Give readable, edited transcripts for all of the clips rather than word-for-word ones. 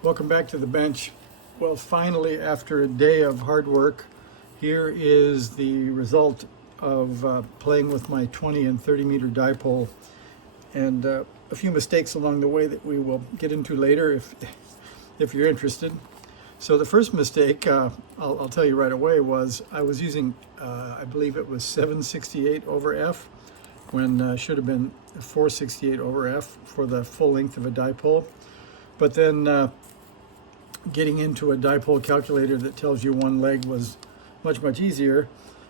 Welcome back to the bench. Well, finally, after a day of hard work, here is the result of playing with my 20 and 30 meter dipole, and a few mistakes along the way that we will get into later if you're interested. So the first mistake, I'll tell you right away, was I was using, I believe it was 768 over F, when should have been 468 over F for the full length of a dipole. But then getting into a dipole calculator that tells you one leg was much easier.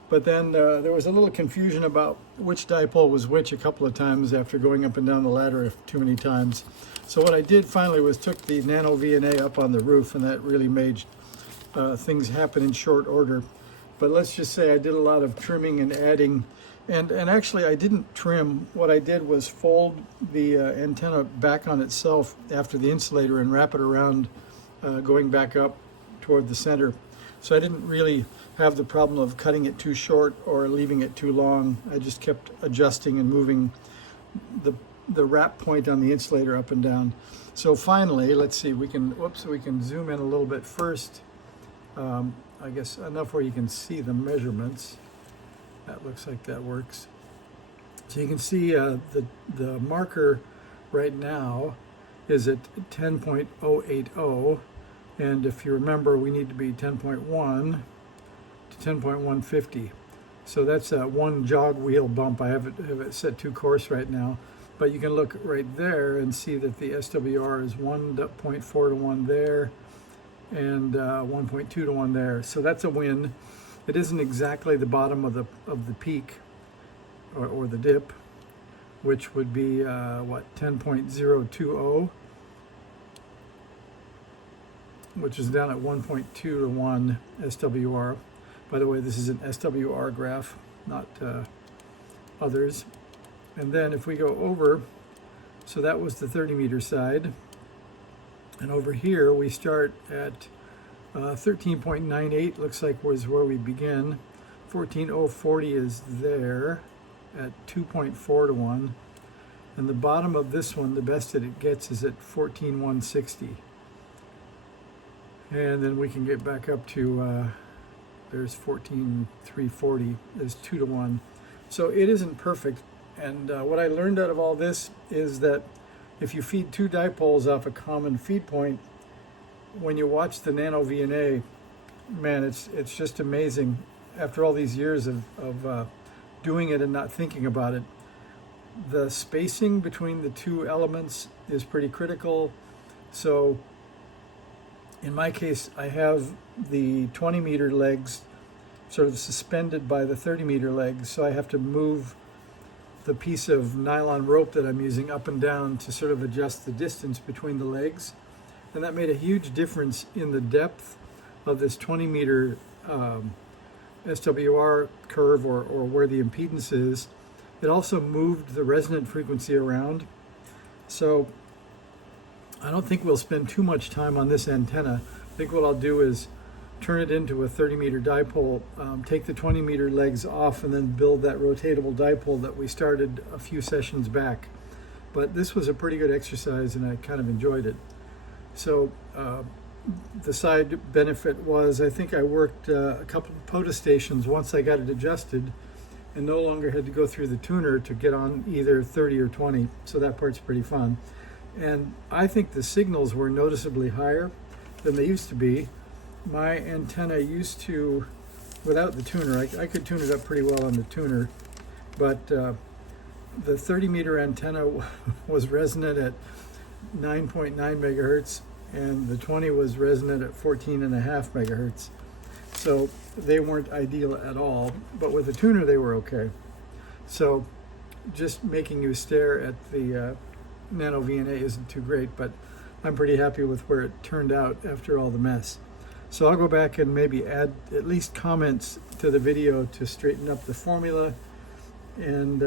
But then there was a little confusion about which dipole was which a couple of times after going up and down the ladder too many times. So what I did finally was took the NanoVNA up on the roof, and that really made things happen in short order. But let's just say I did a lot of trimming and adding, and actually I didn't trim. What I did was fold the antenna back on itself after the insulator and wrap it around, going back up toward the center. So I didn't really have the problem of cutting it too short or leaving it too long. I just kept adjusting and moving the wrap point on the insulator up and down. So finally, let's see, we can zoom in a little bit first. I guess enough where you can see the measurements. That looks like that works. So you can see the marker right now is at 10.080, and if you remember, we need to be 10.1 to 10.150. So that's a one jog wheel bump. I have it set to coarse right now, but you can look right there and see that the SWR is 1.4 to 1 there, and 1.2 to 1 there. So that's a win. It isn't exactly the bottom of the peak or the dip, which would be 10.020, which is down at 1.2 to 1 SWR. By the way, this is an SWR graph, not others. And then if we go over, so that was the 30 meter side. And over here, we start at 13.98, looks like was where we begin. 14.040 is there at 2.4 to 1. And the bottom of this one, the best that it gets, is at 14.160. And then we can get back up to, there's 14.340, is 2 to 1. So it isn't perfect. And what I learned out of all this is that if you feed two dipoles off a common feed point, when you watch the NanoVNA, man, it's just amazing. After all these years of doing it and not thinking about it, the spacing between the two elements is pretty critical. So in my case, I have the 20 meter legs sort of suspended by the 30 meter legs, so I have to move the piece of nylon rope that I'm using up and down to sort of adjust the distance between the legs. And that made a huge difference in the depth of this 20 meter SWR curve, or where the impedance is. It also moved the resonant frequency around. So I don't think we'll spend too much time on this antenna. I think what I'll do is turn it into a 30 meter dipole, take the 20 meter legs off, and then build that rotatable dipole that we started a few sessions back. But this was a pretty good exercise, and I kind of enjoyed it. So the side benefit was, I think I worked a couple of POTA stations once I got it adjusted, and no longer had to go through the tuner to get on either 30 or 20. So that part's pretty fun. And I think the signals were noticeably higher than they used to be. My antenna used to, without the tuner, I could tune it up pretty well on the tuner, but the 30 meter antenna was resonant at 9.9 megahertz, and the 20 was resonant at 14.5 megahertz. So they weren't ideal at all, but with the tuner they were okay. So just making you stare at the NanoVNA isn't too great, but I'm pretty happy with where it turned out after all the mess. So I'll go back and maybe add at least comments to the video to straighten up the formula, and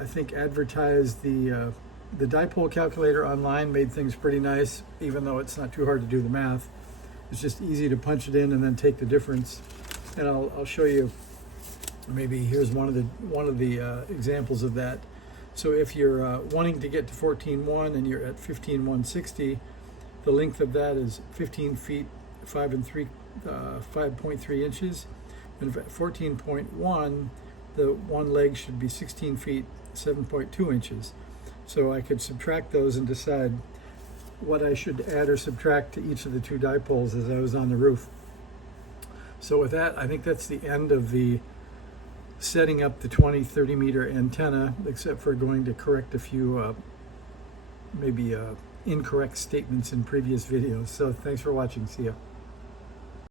I think advertise the dipole calculator online made things pretty nice, even though it's not too hard to do the math. It's just easy to punch it in and then take the difference. And I'll show you, maybe here's one of the examples of that. So if you're wanting to get to 14.1 and you're at 15.160, The length of that is 15 feet, 5.3 inches. And at 14.1, the one leg should be 16 feet, 7.2 inches. So I could subtract those and decide what I should add or subtract to each of the two dipoles as I was on the roof. So with that, I think that's the end of the setting up the 20-30 meter antenna, except for going to correct a few maybe incorrect statements in previous videos. So thanks for watching. See ya.